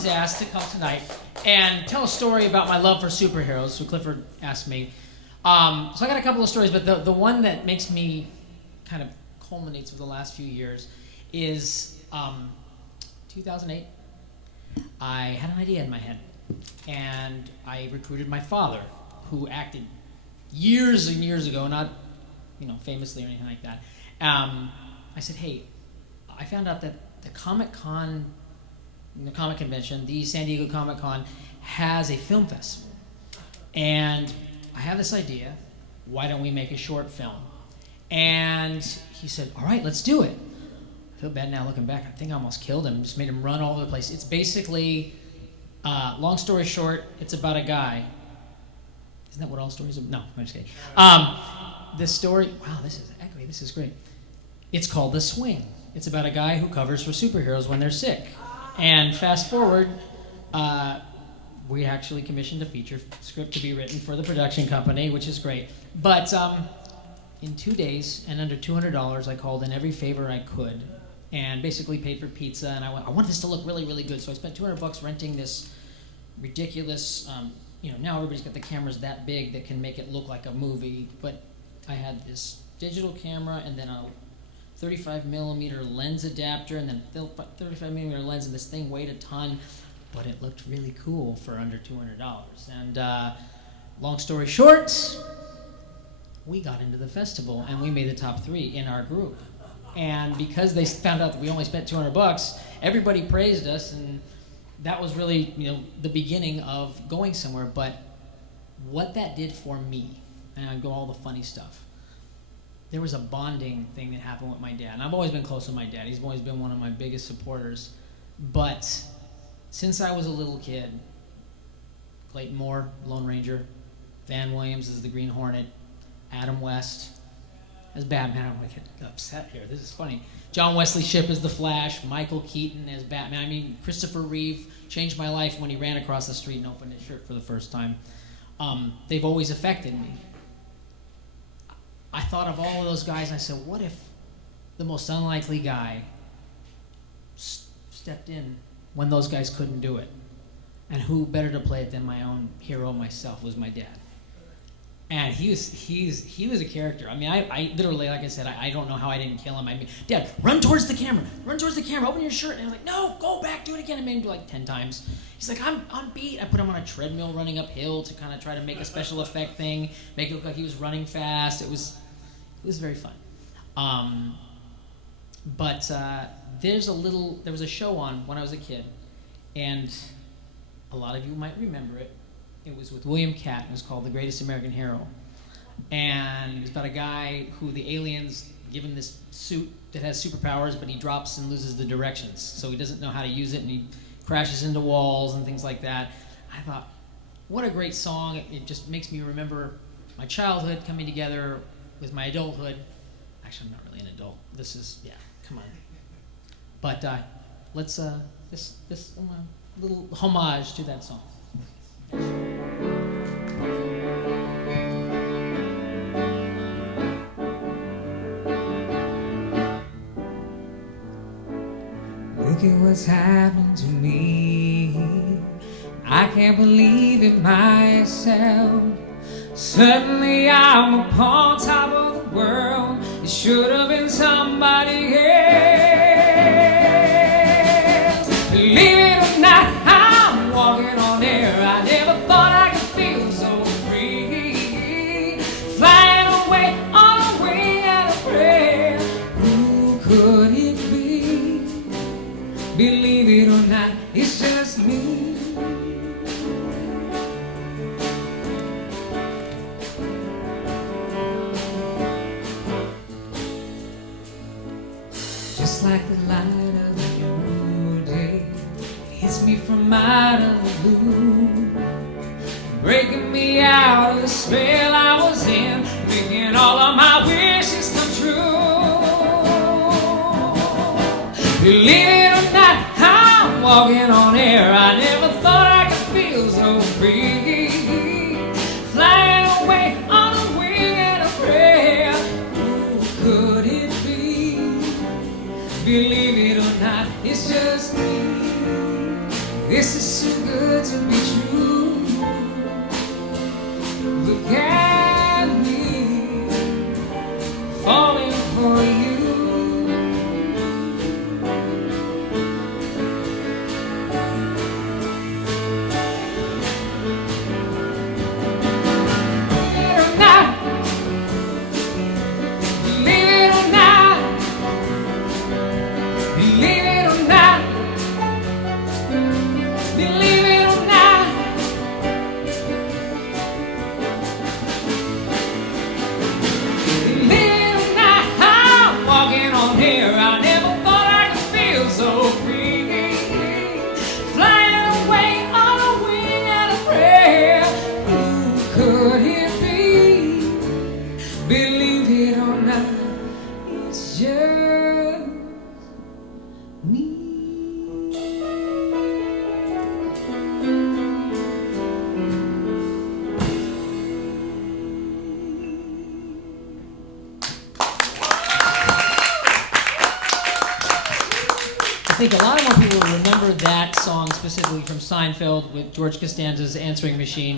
was asked to come tonight and tell a story about my love for superheroes. So Clifford asked me. So I got a couple of stories, but the one that makes me kind of culminates with the last few years is 2008. I had an idea in my head, and I recruited my father, who acted years and years ago, not famously or anything like that. I said, hey, I found out that the comic convention, the San Diego Comic Con, has a film festival. And I have this idea, why don't we make a short film? And he said, all right, let's do it. I feel bad now looking back. I think I almost killed him, just made him run all over the place. It's basically, long story short, it's about a guy. Isn't that what all stories are? No, I'm just kidding. This story, wow, this is great. It's called The Swing. It's about a guy who covers for superheroes when they're sick. And fast forward, we actually commissioned a feature script to be written for the production company, which is great. But in 2 days and under $200, I called in every favor I could and basically paid for pizza. And I want this to look really, really good. So I spent $200 renting this ridiculous, now everybody's got the cameras that big that can make it look like a movie. But I had this digital camera and then a 35 millimeter lens adapter and then 35 millimeter lens, and this thing weighed a ton, but it looked really cool for under $200. And long story short, we got into the festival and we made the top 3 in our group. And because they found out that we only spent $200, everybody praised us, and that was really, the beginning of going somewhere. But what that did for me, and I go all the funny stuff, there was a bonding thing that happened with my dad. And I've always been close to my dad. He's always been one of my biggest supporters. But since I was a little kid, Clayton Moore, Lone Ranger, Van Williams as the Green Hornet, Adam West as Batman. I'm going to get upset here. This is funny. John Wesley Shipp as the Flash, Michael Keaton as Batman. I mean, Christopher Reeve changed my life when he ran across the street and opened his shirt for the first time. They've always affected me. I thought of all of those guys, and I said, what if the most unlikely guy stepped in when those guys couldn't do it? And who better to play it than my own hero myself was my dad. And he was a character. I mean, I literally, like I said, I don't know how I didn't kill him. I mean, Dad, run towards the camera, open your shirt. And I'm like, no, go back, do it again. I made him do like 10 times. He's like, I'm beat. I put him on a treadmill running uphill to kind of try to make a special effect thing, make it look like he was running fast. It was very fun. But there was a show on when I was a kid, and a lot of you might remember it. It was with William Catt. It was called The Greatest American Hero. And it was about a guy who the aliens give him this suit that has superpowers, but he drops and loses the directions. So he doesn't know how to use it, and he crashes into walls and things like that. I thought, what a great song. It just makes me remember my childhood coming together with my adulthood. Actually, I'm not really an adult. This is, come on. But let's, this little homage to that song. Look at what's happened to me. I can't believe it myself. Suddenly I'm upon top of the world. It should have been somebody else. Believe it or not, I'm walking on air. I never thought I could feel so free. Flying away on a wing and a prayer. Who could it be? Believe it or not, it's just me. Just like the light of the new day, it hits me from out of the blue, breaking me out of the spell I was in, making all of my wishes come true. Believe it or not, I'm walking on air. I never thought I could feel so free, flying away on a wing and a prayer. Who could it be? Believe it or not, it's just me. This is too good to be true. Look at me, falling for you. I think a lot more people will remember that song specifically from Seinfeld with George Costanza's answering machine.